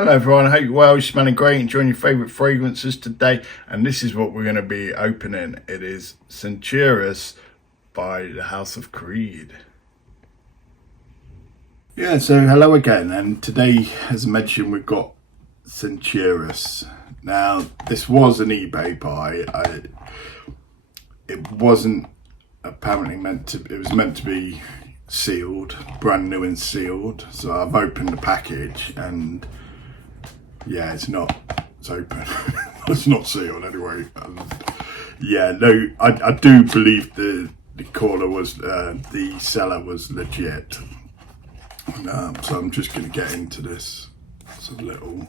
Hello everyone, I hope you're well, you're smelling great, enjoying your favourite fragrances today, and this is what we're going to be opening. It is Centaurus by the House of Creed. Yeah, so hello again, and today, as mentioned, we've got Centaurus. Now, this was an eBay buy. It wasn't apparently it was meant to be sealed, brand new and sealed, so I've opened the package and yeah, it's open. It's not sealed anyway. Yeah, no, I do believe the caller was, the seller was legit. So I'm just going to get into this. It's a little.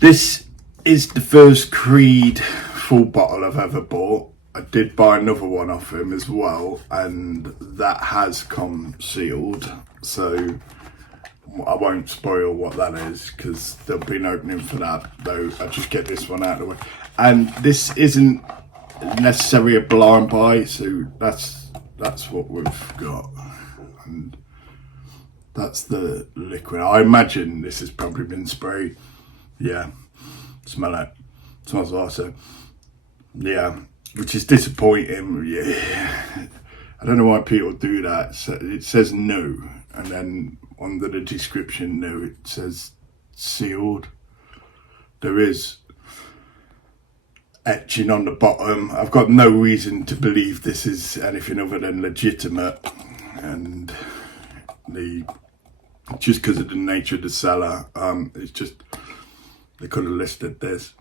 This is the first Creed full bottle I've ever bought. I did buy another one off him as well, and that has come sealed. So I won't spoil what that is because there'll be an opening for that, though. I'll just get this one out of the way. And this isn't necessarily a blind buy, so that's what we've got. And that's the liquid. I imagine this has probably been sprayed. Yeah, smell it. Smells awesome. Yeah, which is disappointing. Yeah, I don't know why people do that. It says no, and then under the description, no, it says sealed. There is etching on the bottom. I've got no reason to believe this is anything other than legitimate, and just because of the nature of the seller, it's just they could have listed this.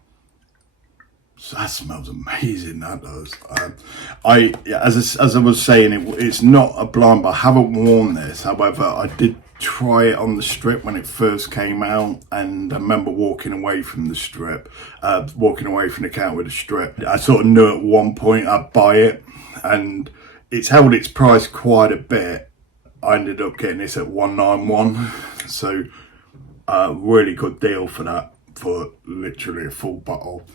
So that smells amazing, that does. As I was saying, it's not a blind buy. I haven't worn this, however, I did try it on the strip when it first came out, and I remember walking away from the strip, walking away from the counter with a strip. I sort of knew at one point I'd buy it, and it's held its price quite a bit. I ended up getting this at $191, so a really good deal for that, for literally a full bottle.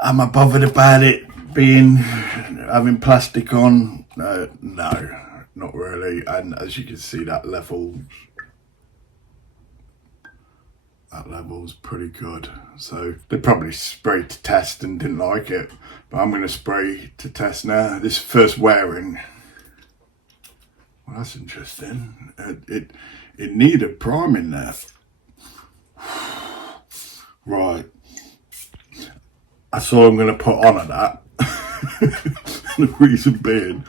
Am I bothered about it having plastic on? No, not really. And as you can see, that level's pretty good. So they probably sprayed to test and didn't like it, but I'm going to spray to test now. This first wearing. Well, that's interesting. It needed priming there. Right. That's all I'm going to put on of that. The reason being,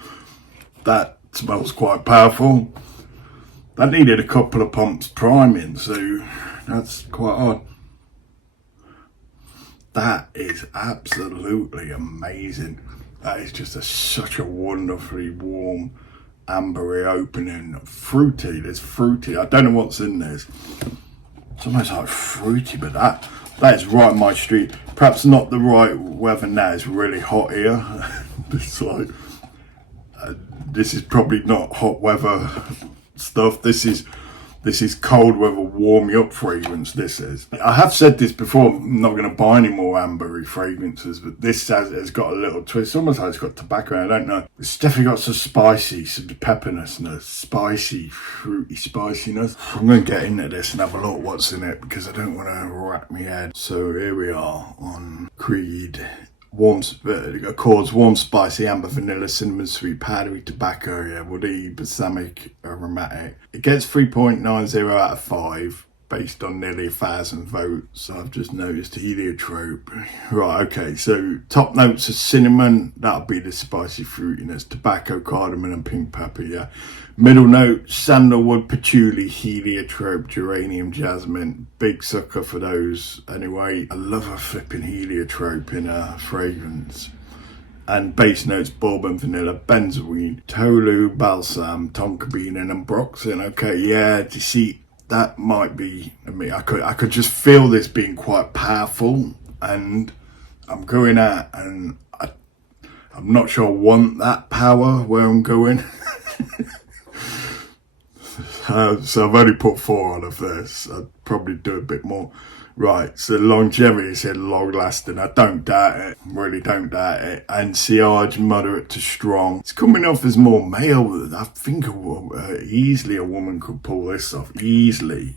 that smells quite powerful. That needed a couple of pumps priming, so that's quite odd. That is absolutely amazing. That is just such a wonderfully warm, ambery opening. Fruity, there's fruity. I don't know what's in this. It's almost like fruity, but that is right my street. Perhaps not the right weather now. It's really hot here. It's like this is probably not hot weather stuff. This is cold weather, warm you up fragrance. This is. I have said this before. I'm not going to buy any more ambery fragrances, but this has got a little twist. It's almost like it's got tobacco. I don't know. It's definitely got some spicy, some pepperness, spicy, fruity spiciness. I'm going to get into this and have a look what's in it because I don't want to rack my head. So here we are on Creed. Accords warm, spicy, amber, vanilla, cinnamon, sweet, powdery, tobacco, yeah, woody, balsamic, aromatic. It gets 3.90 out of 5 based on nearly 1,000 votes. So I've just noticed heliotrope. Right, okay, so top notes are cinnamon, that'll be the spicy fruitiness, tobacco, cardamom and pink pepper, yeah. Middle note, sandalwood, patchouli, heliotrope, geranium, jasmine. Big sucker for those. Anyway, I love a flipping heliotrope in a fragrance. And base notes, Bourbon, vanilla, Benzoin, Tolu, Balsam, Tonka bean and Ambroxan. Okay, yeah, do you see, that might be, I could just feel this being quite powerful, and I'm going out and I'm not sure I want that power where I'm going. So I've only put 4 on of this. I'd probably do a bit more. Right, so longevity said long lasting. I don't doubt it, really don't doubt it. And sillage, moderate to strong. It's coming off as more male. I think easily a woman could pull this off. Easily.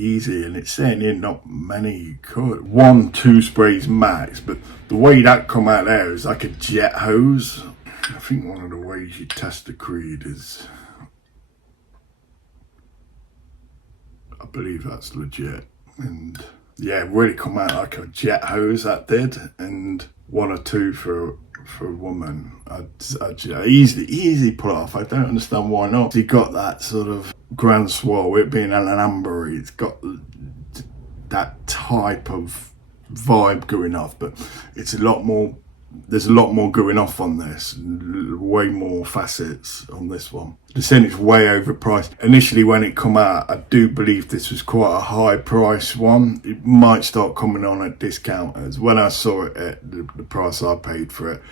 easy, and it's saying here not many you could. 1-2 sprays max, but the way that come out there is like a jet hose. I think one of the ways you test the Creed is, I believe that's legit, and yeah, it really come out like a jet hose, that did. And 1 or 2 for a woman, I'd easily pull off. I don't understand why not. He got that sort of Grand Swirl, it being an amber, it's got that type of vibe going off, but it's a lot more, there's a lot more going off on this, way more facets on this one. The saying it's way overpriced. Initially when it come out, I do believe this was quite a high price one. It might start coming on at discounters. When I saw it at the price I paid for it,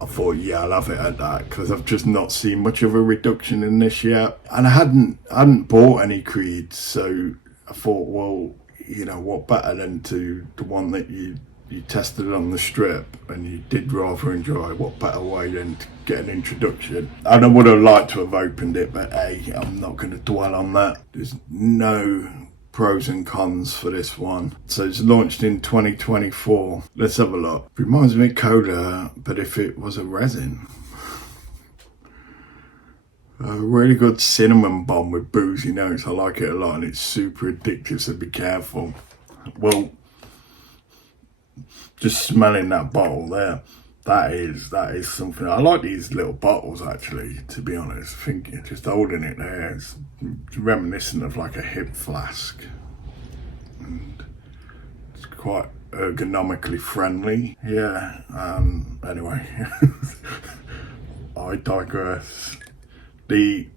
I thought, yeah, I'll have it at that, because I've just not seen much of a reduction in this yet. And I hadn't bought any Creed, so I thought, well, you know, what better than to the one that you tested on the strip and you did rather enjoy, what better way than to get an introduction. And I would have liked to have opened it, but hey, I'm not going to dwell on that. There's no pros and cons for this one. So it's launched in 2024. Let's have a look. Reminds me of cola, but if it was a resin. A really good cinnamon bomb with boozy notes. I like it a lot, and it's super addictive, so be careful. Well, just smelling that bottle there, that is something. I like these little bottles, actually, to be honest. I think just holding it there, it's reminiscent of like a hip flask, and it's quite ergonomically friendly. Yeah. Anyway, I digress. The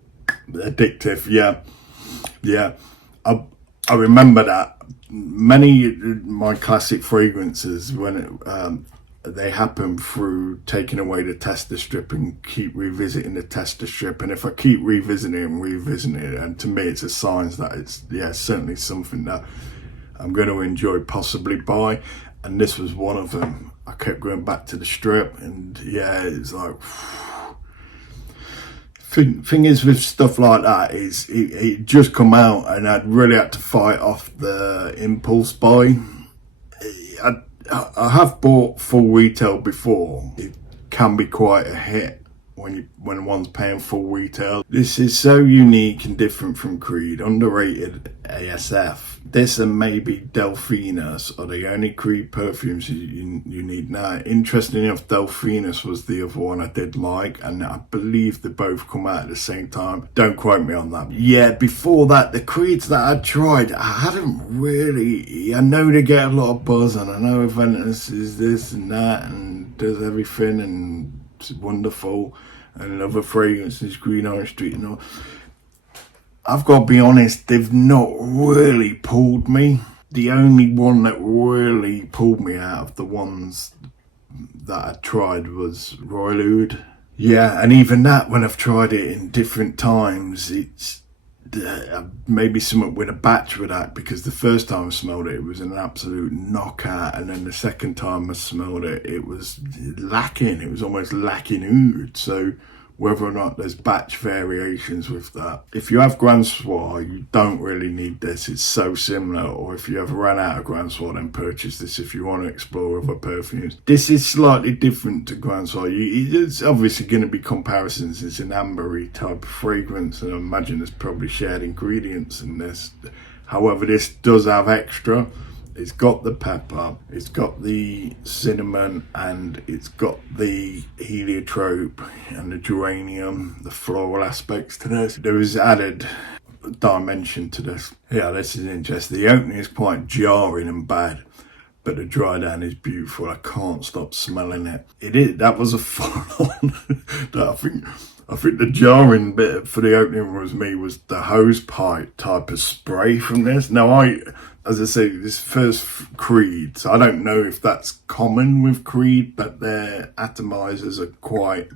addictive, yeah. I remember that many of my classic fragrances, when they happen through taking away the tester strip and keep revisiting the tester strip, and if I keep revisiting it, and to me it's a sign that it's certainly something that I'm going to enjoy, possibly buy, and this was one of them. I kept going back to the strip, and yeah, it's like. Thing is with stuff like that is it just come out, and I'd really had to fight off the impulse buy. I have bought full retail before. It can be quite a hit when one's paying full retail. This is so unique and different from Creed. Underrated ASF. This and maybe Delphinus are the only Creed perfumes you need now. Interestingly enough, Delphinus was the other one I did like, and I believe they both come out at the same time. Don't quote me on that. Yeah, before that, the Creeds that I tried, I hadn't really. I know they get a lot of buzz, and I know Aventus is this and that and does everything, and it's wonderful, and other fragrances, Green Orange Street and all. I've got to be honest, they've not really pulled me. The only one that really pulled me out of the ones that I tried was Royal Oud. Yeah, and even that, when I've tried it in different times, it's maybe something with a batch with that, because the first time I smelled it, it was an absolute knockout, and then the second time I smelled it, it was lacking. It was almost lacking oud. So whether or not there's batch variations with that. If you have Grand Soir, you don't really need this. It's so similar. Or if you have run out of Grand Soir, then purchase this if you want to explore other perfumes. This is slightly different to Grand Soir. It's obviously going to be comparisons. It's an ambery type of fragrance, and I imagine there's probably shared ingredients in this. However, this does have extra. It's got the pepper, it's got the cinnamon, and it's got the heliotrope and the geranium, the floral aspects to this. There is added dimension to this. Yeah, this is interesting. The opening is quite jarring and bad, but the dry down is beautiful. I can't stop smelling it. It is. That was a full on. I think the jarring bit for the opening was the hose pipe type of spray from this. Now as I say, this first Creed, so I don't know if that's common with Creed, but their atomizers are quite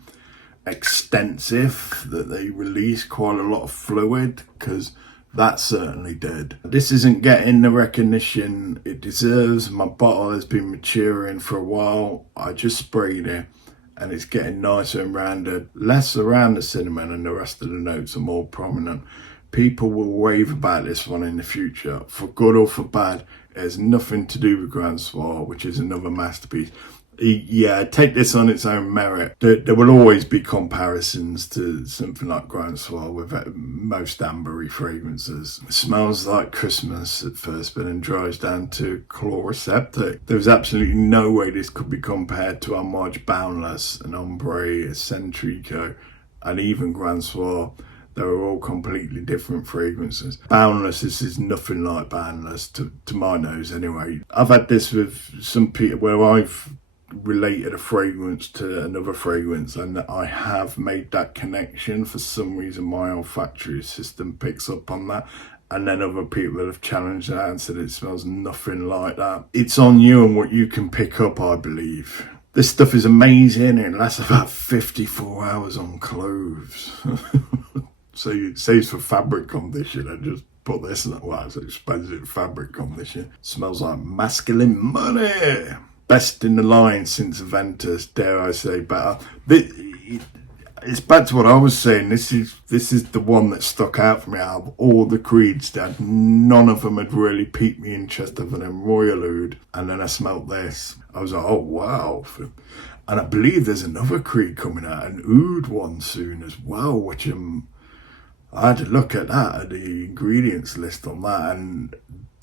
extensive, that they release quite a lot of fluid, because that certainly did. This isn't getting the recognition it deserves. My bottle has been maturing for a while. I just sprayed it, and it's getting nicer and rounded, less around the cinnamon, and the rest of the notes are more prominent. people will rave about this one in the future, for good or for bad. It has nothing to do with Grand Soir, which is another masterpiece. Yeah, take this on its own merit. There will always be comparisons to something like Grand Soir with most ambery fragrances. It smells like Christmas at first, but then dries down to chloroseptic. There's absolutely no way this could be compared to Amouage Boundless, an Ombre, a Centrico, and even Grand Soir. They are all completely different fragrances. Boundless, this is nothing like Boundless, to my nose anyway. I've had this with some people where I've related a fragrance to another fragrance, and I have made that connection. For some reason my olfactory system picks up on that, and then other people have challenged that and said it smells nothing like that. It's on you and what you can pick up, I believe. This stuff is amazing. It lasts about 54 hours on clothes. So it saves for fabric condition. I just put this in. Wow, it's expensive fabric condition. Smells like masculine money. Best in the line since Ventus, dare I say better. It's back to what I was saying. This is the one that stuck out for me out of all the creeds. That none of them had really piqued me interest other than Royal Oud. And then I smelt this. I was like, oh wow. And I believe there's another creed coming out, an Oud one soon as well, which I had to look at that, at the ingredients list on that, and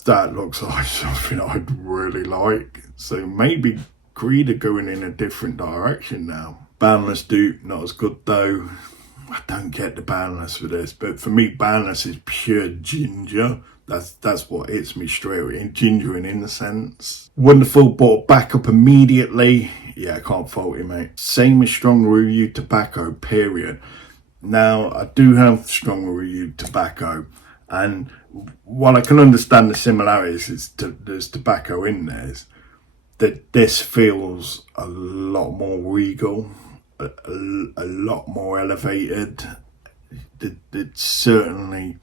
that looks like something I'd really like. So maybe Creed are going in a different direction now. Boundless dupe, not as good though. I don't get the Boundless with this, but for me, Boundless is pure ginger. That's what hits me straight away. Ginger and innocence. Wonderful, bought back up immediately. Yeah, I can't fault it, mate. Same as Strong Review Tobacco, period. Now, I do have Strong Review Tobacco, and while I can understand the similarities, there's tobacco in there, that this feels a lot more regal, a lot more elevated. It's certainly,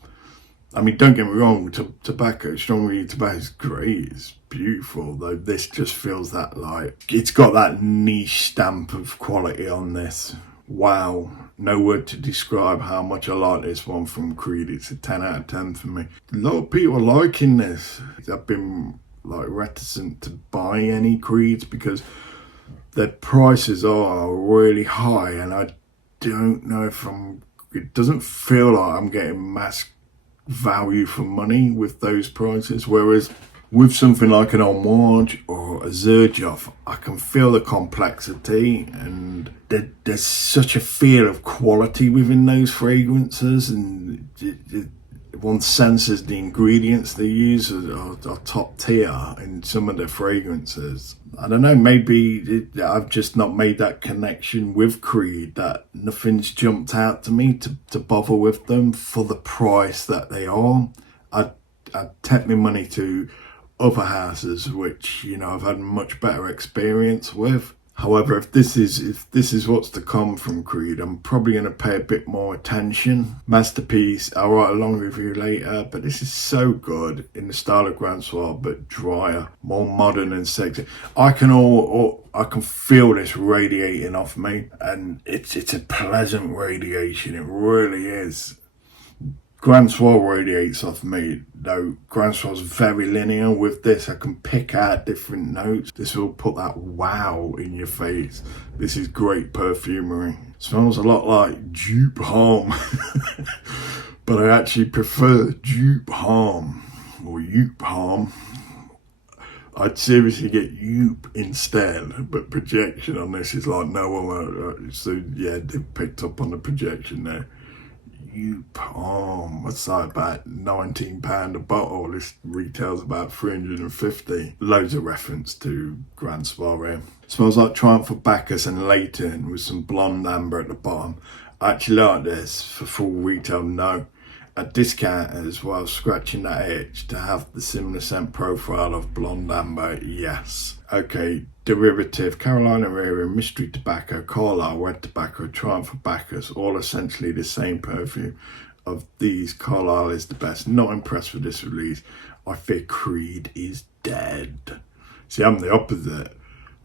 I mean, don't get me wrong, tobacco, Strong Review Tobacco is great, it's beautiful, though this just feels that like, it's got that niche stamp of quality on this. Wow, no word to describe how much I like this one from Creed. It's a 10 out of 10 for me. A lot of people are liking this. I've been like reticent to buy any Creeds because their prices are really high, and I don't know if it doesn't feel like I'm getting mass value for money with those prices, whereas with something like an Amouage or a Xerjoff, I can feel the complexity, and there's such a feel of quality within those fragrances, and one senses the ingredients they use are top tier in some of their fragrances. I don't know, maybe I've just not made that connection with Creed, that nothing's jumped out to me to bother with them for the price that they are. I'd take my money to other houses which, you know, I've had much better experience with. However, if this is what's to come from Creed, I'm probably going to pay a bit more attention. Masterpiece, I'll write a long review later, but this is so good in the style of Grand Soir, but drier, more modern and sexy. I can feel this radiating off me, and it's a pleasant radiation. It really is. Grand Soir radiates off me, though. Grand Soir's very linear. With this, I can pick out different notes. This will put that wow in your face. This is great perfumery. Smells a lot like dupe harm, but I actually prefer dupe harm or youp harm. I'd seriously get youp instead, but projection on this is like no one. So yeah, they picked up on the projection there. What's that, about £19 a bottle? This retails about 350. Loads of reference to Grand Soir. Smells like Triumph of Bacchus and Leighton with some blonde amber at the bottom. I actually like this. For full retail, no. At discount as well, scratching that itch to have the similar scent profile of blonde amber, yes. Okay, derivative, Carolina Herrera, Mystery Tobacco, Carlisle, Red Tobacco, Triumph of Bacchus, all essentially the same perfume. Of these, Carlisle is the best. Not impressed with this release. I fear Creed is dead. See, I'm the opposite.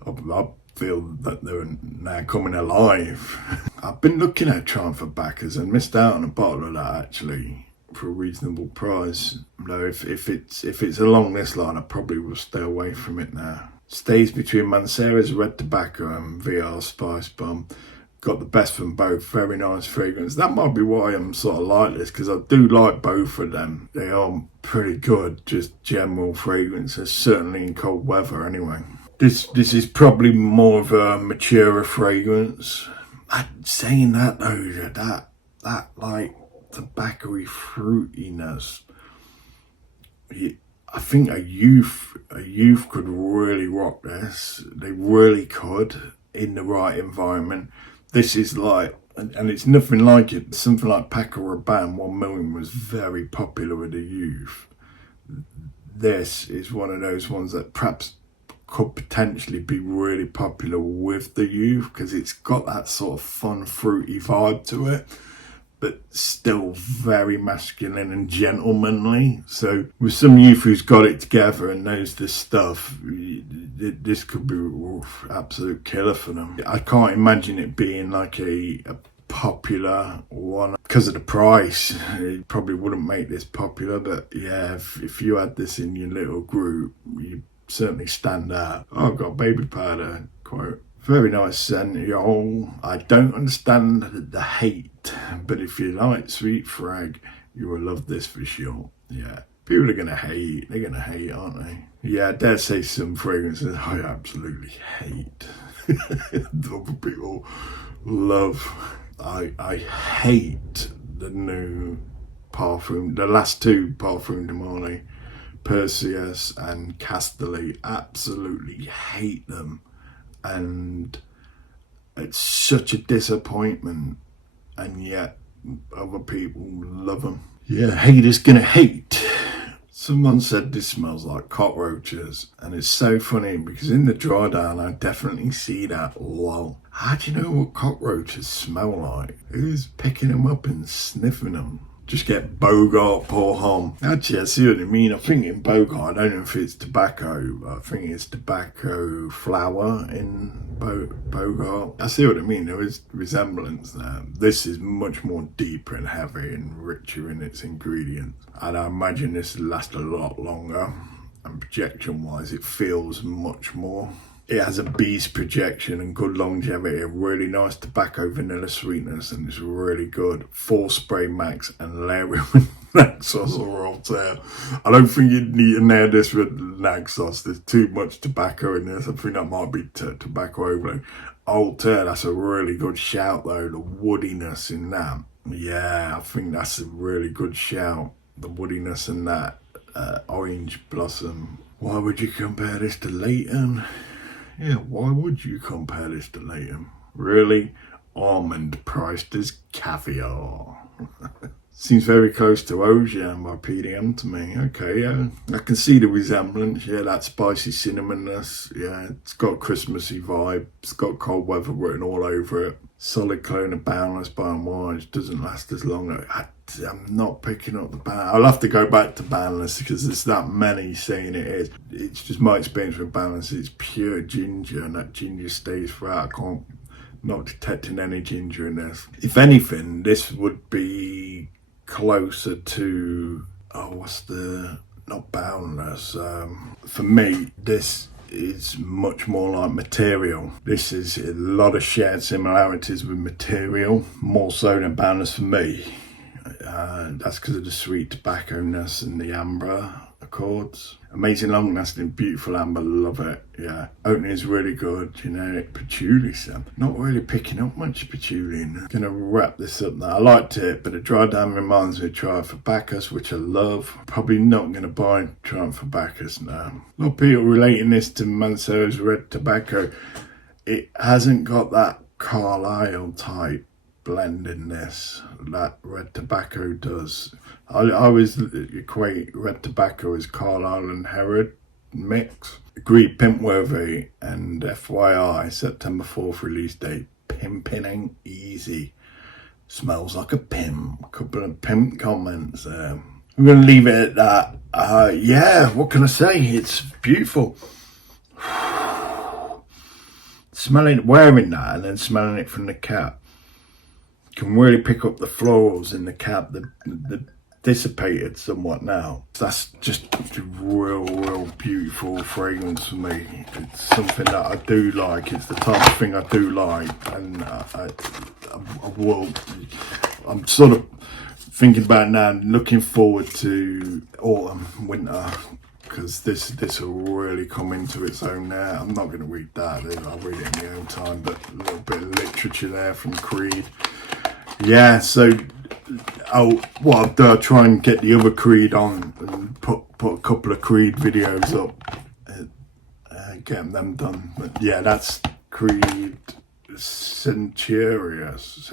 I feel that they're now coming alive. I've been looking at Triumph of Bacchus and missed out on a bottle of that actually. for a reasonable price. No, if it's along this line, I probably will stay away from it now. Stays between Mancera's Red Tobacco and VR Spice Bomb. Got the best from both. Very nice fragrance. That might be why I'm sort of like this, because I do like both of them. They are pretty good, just general fragrances, certainly in cold weather anyway. This is probably more of a maturer fragrance. Saying that though, that like tobacco-y fruitiness, I think a youth could really rock this. They really could in the right environment. This is like, and it's nothing like it. Something like Paco Rabanne 1 million was very popular with the youth. This is one of those ones that perhaps could potentially be really popular with the youth, because it's got that sort of fun, fruity vibe to it, but still very masculine and gentlemanly. So with some youth who's got it together and knows this stuff, this could be an absolute killer for them. I can't imagine it being like a popular one because of the price. It probably wouldn't make this popular, but yeah, if you had this in your little group, you certainly stand out. Oh, I've got baby powder, quote. Very nice scent, y'all. I don't understand the hate, but if you like sweet frag, you will love this for sure. Yeah, people are gonna hate. They're gonna hate, aren't they? Yeah, I dare say some fragrances I absolutely hate. Other people love. I hate the new parfum, the last two Parfum de Marly, Perseus and Castelli. Absolutely hate them. And it's such a disappointment, and yet other people love them. Yeah, haters gonna hate. Someone said this smells like cockroaches, and it's so funny because in the dry down I definitely see that. Lol. How do you know what cockroaches smell like? Who's picking them up and sniffing them? Just get Bogart pour home. Actually, I see what you mean. I think in Bogart, I don't know if it's tobacco, but I think it's tobacco flower in Bogart. I see what I mean. There is resemblance there. This is much more deeper and heavy and richer in its ingredients. And I imagine this will last a lot longer. And projection-wise, it feels much more. It has a beast projection and good longevity, a really nice tobacco vanilla sweetness, and it's really good. 4 spray max and layering with Naxos or Altair. I don't think you'd need to nail this with Naxos. There's too much tobacco in this. I think that might be tobacco overload. Altair, that's a really good shout though. The woodiness in that. Yeah, I think that's a really good shout. The woodiness in that orange blossom. Why would you compare this to Leighton? Yeah, why would you compare this to Leighton? Really? Almond priced as caviar. Seems very close to Ocean by PDM to me. Okay, yeah. I can see the resemblance. Yeah, that spicy cinnamonness. Yeah, it's got a Christmassy vibe. It's got cold weather written all over it. Solid clone of Boundless by and large. Doesn't last as long. I'm not picking up the Boundless. I'll have to go back to Boundless because there's that many saying it is. It's just my experience with Boundless. It's pure ginger, and that ginger stays throughout. Not detecting any ginger in this. If anything, this would be closer to not Boundless. For me, this is much more like Material. This is a lot of shared similarities with Material, more so than Boundless for me. That's because of the sweet tobacco-ness and the amber accords. Amazing, long-lasting, beautiful amber, love it. Yeah, opening is really good. Generic patchouli scent. Not really picking up much patchouli. Gonna wrap this up now. I liked it, but the dry down reminds me of Triumph for Bacchus, which I love. Probably not gonna buy Triumph for Bacchus now. A lot of people relating this to Mancera's Red Tobacco. It hasn't got that Carlisle type blend in this that Red Tobacco does. I always equate Red Tobacco as Carlisle and Herod mix. Agreed, Pimpworthy, and FYI, September 4th release date. Pimping ain't easy. Smells like a pimp. Couple of pimp comments there. I'm going to leave it at that. Yeah, what can I say? It's beautiful. Wearing that and then smelling it from the cap. Can really pick up the florals in the cap, the dissipated somewhat now. That's just a real beautiful fragrance for me. It's something that I do like. It's the type of thing I do like, and I'm sort of thinking about now, looking forward to autumn, winter, because this will really come into its own there. I'm not going to read that, I'll read it in my own time, but a little bit of literature there from Creed. Yeah, so what I'll do, I'll try and get the other Creed on and put a couple of Creed videos up, getting them done. But yeah, that's Creed Centaurus.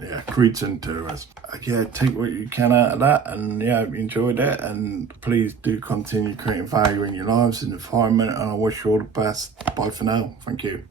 Yeah, Creed Centaurus. Yeah, take what you can out of that, and yeah, hope you enjoyed it, and please do continue creating value in your lives and environment, and I wish you all the best. Bye for now. Thank you.